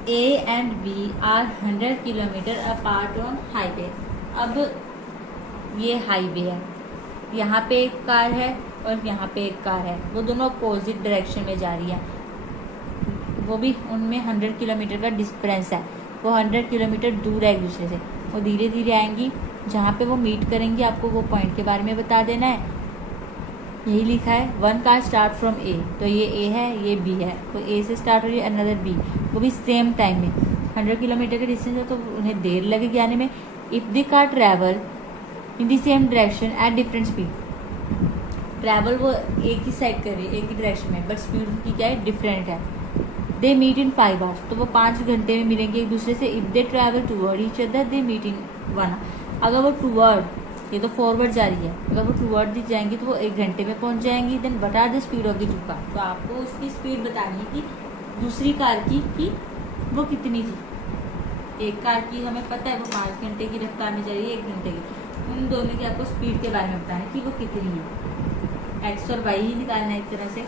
A and B are 100 kilometre apart on highway. अब ये हाईवे है, यहाँ पे एक कार है और यहाँ पे एक कार है, वो दोनों अपोजिट डायरेक्शन में जा रही है. वो भी उनमें 100 किलोमीटर का डिफरेंस है. वो 100 किलोमीटर दूर है एक दूसरे से. वो धीरे धीरे आएंगी, जहाँ पे वो मीट करेंगी आपको वो पॉइंट के बारे में बता देना है. यही लिखा है 1 कार स्टार्ट फ्रॉम A. तो ये A है, ये B है. तो A से स्टार्ट हो रही है, अनदर B, वो भी सेम टाइम में. 100 किलोमीटर का डिस्टेंस है तो उन्हें देर लगेगी आने में. If the car travel in the same direction at different speed. Travel वो एक ही साइड कर रही है, एक ही डायरेक्शन में, बट स्पीड उनकी क्या है, डिफरेंट है। दे मीट इन 5 hours, तो वो 5 घंटे में मिलेंगे एक दूसरे से। If they travel toward each other they meet in 1 hour। अगर वो टूवर्ड, ये तो फॉरवर्ड जा रही है, अगर वो टूवर्ड दी जाएंगी तो वो 1 घंटे में पहुंच जाएंगी। Then what are the speed of the two car, तो आपको उसकी स्पीड बतानी है कि दूसरी कार की वो कितनी थी। एक कार की हमें पता है वो 5 घंटे की रफ्तार में जा रही है, 1 घंटे की। उन दोनों की आपको स्पीड के बारे में बताना है कि वो कितनी है। एक्स और वाई ही निकालना है। एक तरह से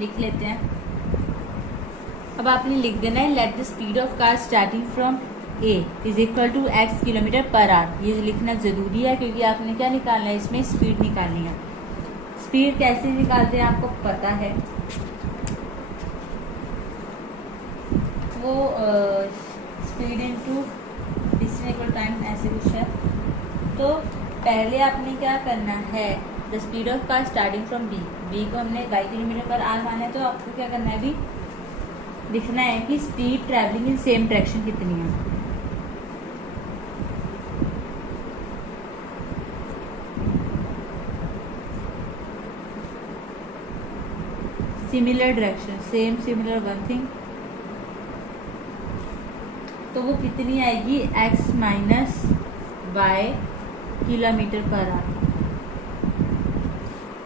लिख लेते हैं। अब आपने लिख देना है let the speed of car starting from A is equal to x kilometer per hour. ये लिखना जरूरी है क्योंकि आपने क्या निकालना है, इसमें स्पीड निकालनी है। स्पीड कैसे निकालते हैं आपको पता है, वो speed into distance equal time ऐसे कुछ है। तो पहले आपने क्या करना है, the speed of car starting from B को हमने 22 किलोमीटर पर आवर माना है। तो आपको क्या करना है, अभी लिखना है कि speed travelling in same direction कितनी है। Similar direction, same similar one thing, तो वो कितनी आएगी, x minus y kilometer per hour.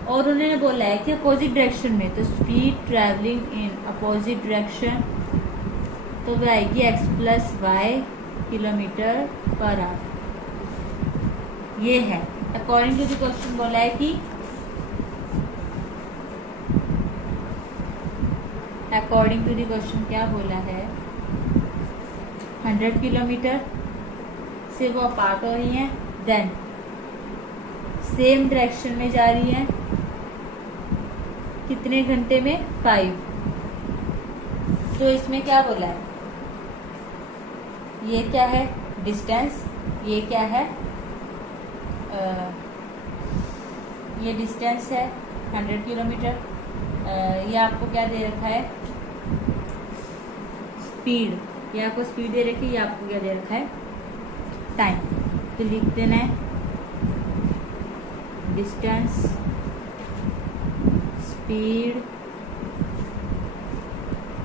और उन्होंने बोला है कि अपोजिट डायरेक्शन में, तो speed travelling in opposite direction, तो वो आएगी x plus y kilometer per hour. ये है अकॉर्डिंग टू द क्वेश्चन। बोला है कि अकॉर्डिंग टू द क्वेश्चन क्या बोला है, 100 किलोमीटर से वो अपार्ट हो रही हैं, देन सेम डायरेक्शन में जा रही हैं, कितने घंटे में, 5। तो इसमें क्या बोला है, ये क्या है डिस्टेंस, ये क्या है ये डिस्टेंस है 100 किलोमीटर। ये आपको क्या दे रखा है, स्पीड, ये आपको स्पीड दे रखी है, ये आपको क्या दे रखा है, टाइम। तो लिख देना है distance, speed,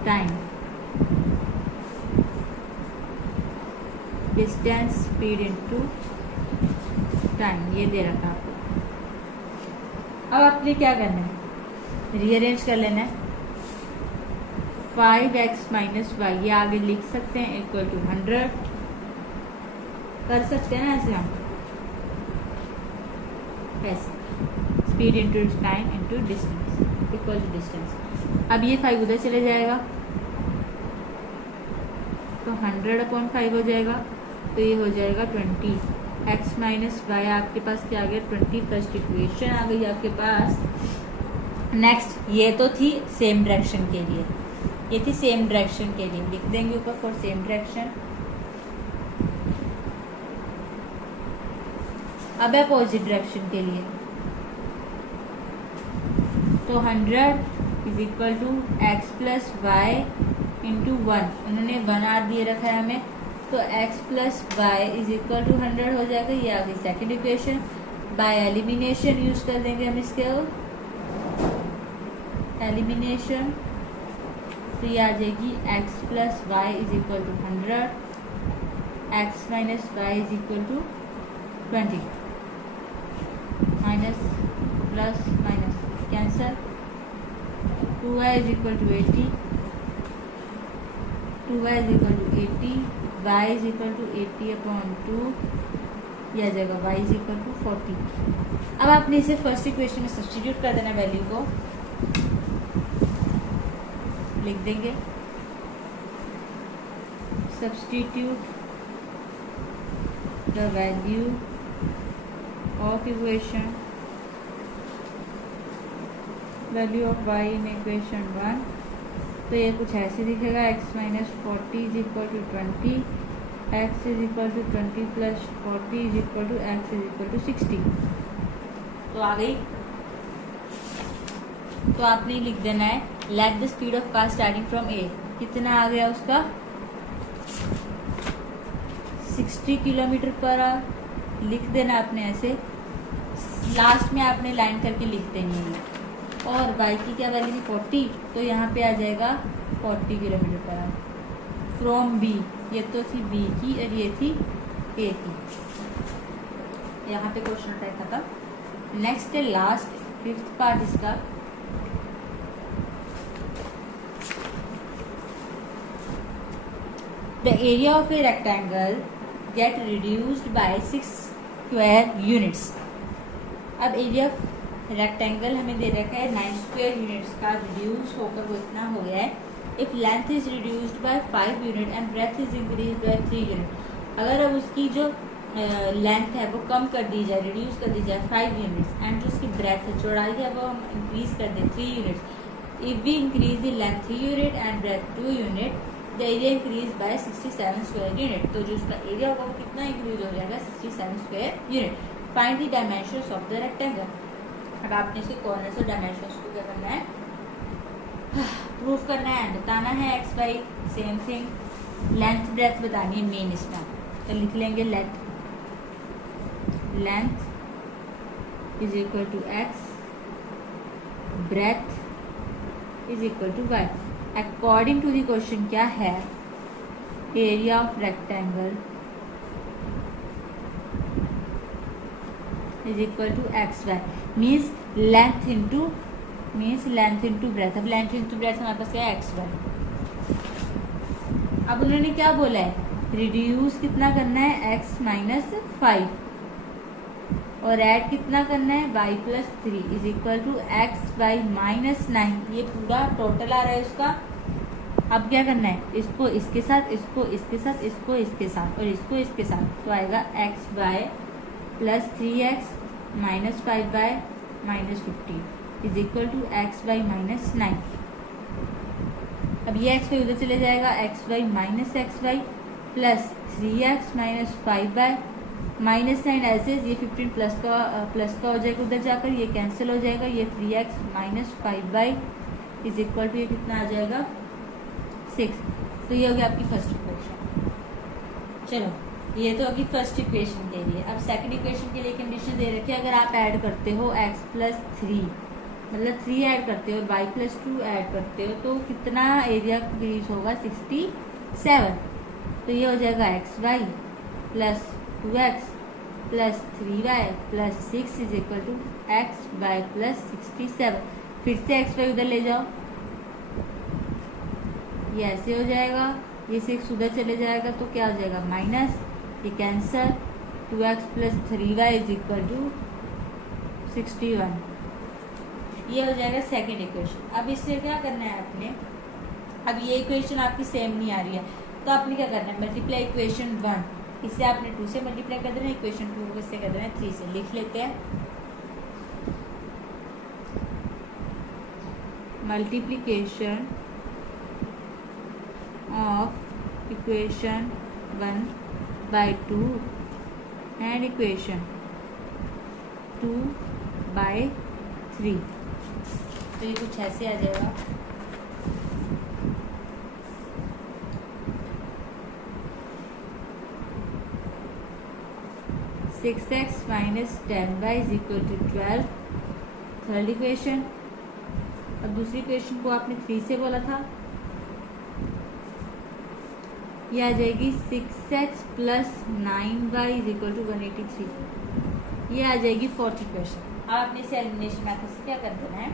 time. Distance, speed into time, ये दे रखा आपको। अब आपने क्या करना है, रीअरेंज कर लेना है। 5x माइनस वाई, ये आगे लिख सकते हैं, इक्वल टू 100 कर सकते हैं ना ऐसे हम, ऐसे speed into time into distance equal to distance. अब ये 5 उधर चले जाएगा तो 100/5 हो जाएगा, तो ये हो जाएगा 20। x माइनस वाई आपके पास क्या आ गया, 20। फर्स्ट इक्वेशन आ गई आपके पास। नेक्स्ट, ये तो थी सेम डायरेक्शन के लिए, ये थी सेम डायरेक्शन के लिए, लिख देंगे ऊपर फॉर सेम डायरेक्शन। अब अपोजिट डायरेक्शन के लिए, तो 100 is equal to x plus y into 1। उन्होंने 1 आर दिए रखा है हमें, तो x plus y is equal to 100 हो जाएगा। ये आ गई second equation. By elimination use कर देंगे हम इसके, एलिमिनेशन, तो ये आ जाएगी x plus y is equal to 100, x minus y is equal to 20, minus plus minus cancel, 2y is equal to 80, 2y is equal to 80, y is equal to 80/2, यह आ जाएगा y इज इक्वल टू 40। अब आपने इसे फर्स्ट इक्वेशन में सब्स्टिट्यूट कर देना, वैल्यू को लिख देंगे, substitute the value of equation, value of y in equation 1। तो ये कुछ ऐसे दिखेगा, x minus 40 is equal to 20, x is equal to 20 plus 40 is equal to x is equal to 60। तो आ गई। तो आपने लिख देना है let the speed of car starting from A, कितना आ गया उसका 60 किलोमीटर पर आवर, लिख देना आपने ऐसे, लास्ट में आपने लाइन करके लिख देनी है। और y की क्या वैल्यू थी 40, तो यहाँ पे आ जाएगा 40 kilometre per our from B। ये तो थी B की और ये थी A की। यहाँ पे क्वेश्चन टाइप खत्म। नेक्स्ट है लास्ट 5th पार्ट इसका। The area of a rectangle get reduced by 6 square units। अब एरिया रेक्टेंगल हमें दे रखा है 9 स्क्वायर यूनिट्स का, रिड्यूस होकर वो इतना हो गया है। If length is reduced by 5 unit and breadth is increase by 3 unit. अगर अब उसकी जो लेंथ है वो कम कर दी जाए, रिड्यूस कर दी जाए 5 यूनिट्स, एंड जो उसकी ब्रेथ है, चौड़ाई है, वो हम इंक्रीज कर दें 3 units. If we increase the length 3 unit and breadth 2 unit, the area increase by 67 square unit. तो जो उसका एरिया होगा वो कितना इंक्रीज हो जाएगा 67 square unit. Find the dimensions of the rectangle. अब आपने इसके कॉर्नर्स और डायमेंशंस को क्या करना है, प्रूफ करना है, बताना है x y same thing. Length breadth बतानी है मेन इसका, तो लिख लेंगे length is equal to x, breadth is equal to y. According to the question क्या है, area of rectangle is equal to x y, means length into breadth. अब लेंथ इंटू ब्रेथ हमारे पास क्या है एक्स वाई। अब उन्होंने क्या बोला है, रिड्यूस कितना करना है एक्स माइनस 5 और ऐड कितना करना है y plus 3 is equal to x y minus 9। ये पूरा टोटल आ रहा है उसका। अब क्या करना है, इसको इसके साथ, इसको इसके साथ, इसको इसके साथ और इसको इसके साथ, तो आएगा x y plus 3x minus 5y minus 50 is equal to x y minus 9। अब ये एक्स वाई उधर चले जाएगा, x y minus x y plus 3x minus 5y minus 9 ऐसे, ये 15 प्लस का हो जाएगा उधर जाकर, ये कैंसिल हो जाएगा, ये 3x minus 5y is equal to ये कितना आ जाएगा 6। तो ये हो गया आपकी फर्स्ट इक्वेशन। चलो ये तो होगी फर्स्ट इक्वेशन के लिए। अब सेकंड इक्वेशन के लिए कंडीशन दे रखी है, अगर आप ऐड करते हो x प्लस 3, मतलब 3 ऐड करते हो और y प्लस 2 ऐड करते हो, तो कितना एरिया इंक्रीज होगा 67। तो ये हो जाएगा x y plus 2x plus 3y plus 6 is equal to x y plus 67। फिर से एक्स वाई उधर ले जाओ, ये ऐसे हो जाएगा, ये 6 उधर चले जाएगा, तो क्या हो जाएगा माइनस, ये cancel, 2x plus 3y is equal to 61। ये हो जाएगा सेकेंड इक्वेशन। अब इससे क्या करना है आपने, अब ये इक्वेशन आपकी सेम नहीं आ रही है, तो आपने क्या करना है, मल्टीप्लाई इक्वेशन 1, इससे आपने 2 से मल्टीप्लाई कर देना, इक्वेशन 2 को इससे कर देना 3 से। लिख लेते हैं, multiplication of equation 1 by 2 and equation 2 by 3। तो ये कुछ ऐसे आ जाएगा, six x minus 10y is equal to 12, third equation. अब दूसरी इक्वेशन को आपने 3 से बोला था, ये आ जाएगी 6x plus 9y is equal to 183। ये आ जाएगी फोर्थ इक्वेशन। अब आपने इसे एलिमिनेशन मेथड से क्या कर देना है,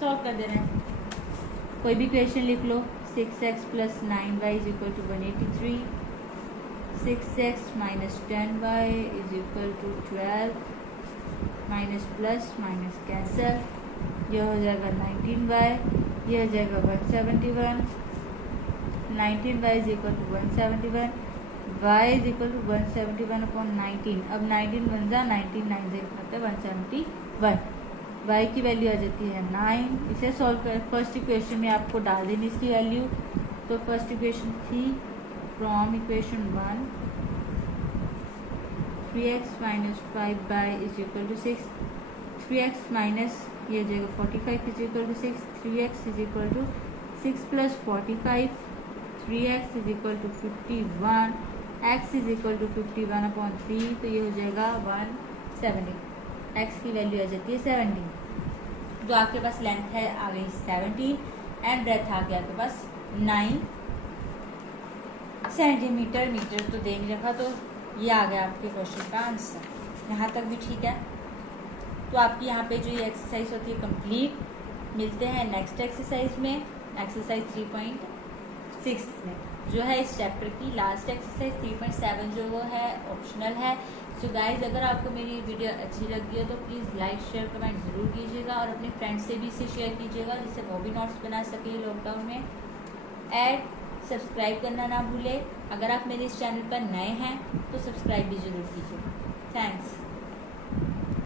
सॉल्व कर देना है। कोई भी इक्वेशन लिख लो, 6x plus 9y is equal to 183, 6x minus 10y is equal to 12, minus plus minus cancel, ये हो जाएगा 19y, ये हो जाएगा 171, 19y is equal to 171, y is equal to 171 upon 19। अब 19 बन जा, 19 9 से मतलब 171, y की वैल्यू आ जाती है 9। इसे सॉल्व कर, फर्स्ट इक्वेशन में आपको डाल देनी इसकी वैल्यू। तो फर्स्ट इक्वेशन थी from equation 1, 3x minus 5y is equal to 6, 3x minus ये जाएगा 45 is equal to 6, 3x is equal to 6 plus 45, 3x is equal to 51 x is equal to 51/3, तो ये हो जाएगा 170। x की वैल्यू आ जाती है 70। जो आपके पास लेंथ है आ गई 17 एंड ब्रेथ आ गया आपके पास 9 सेंटीमीटर। मीटर तो दे नहीं रखा, तो ये आ गया आपके क्वेश्चन का आंसर। यहाँ तक भी ठीक है। तो आपकी यहाँ पे जो ये एक्सरसाइज होती है कंप्लीट। मिलते हैं नेक्स्ट एक्सरसाइज में, एक्सरसाइज 3.6 में, जो है इस चैप्टर की लास्ट एक्सरसाइज। 3.7 जो वो है ऑप्शनल है। सो गाइज, अगर आपको मेरी वीडियो अच्छी लगी हो तो प्लीज़ लाइक शेयर कमेंट ज़रूर कीजिएगा और अपने फ्रेंड्स से भी इसे शेयर कीजिएगा, जिससे वो भी नोट्स बना सके लॉकडाउन में। एड सब्सक्राइब करना ना भूलें। अगर आप मेरे इस चैनल पर नए हैं तो सब्सक्राइब भी ज़रूर कीजिए। थैंक्स।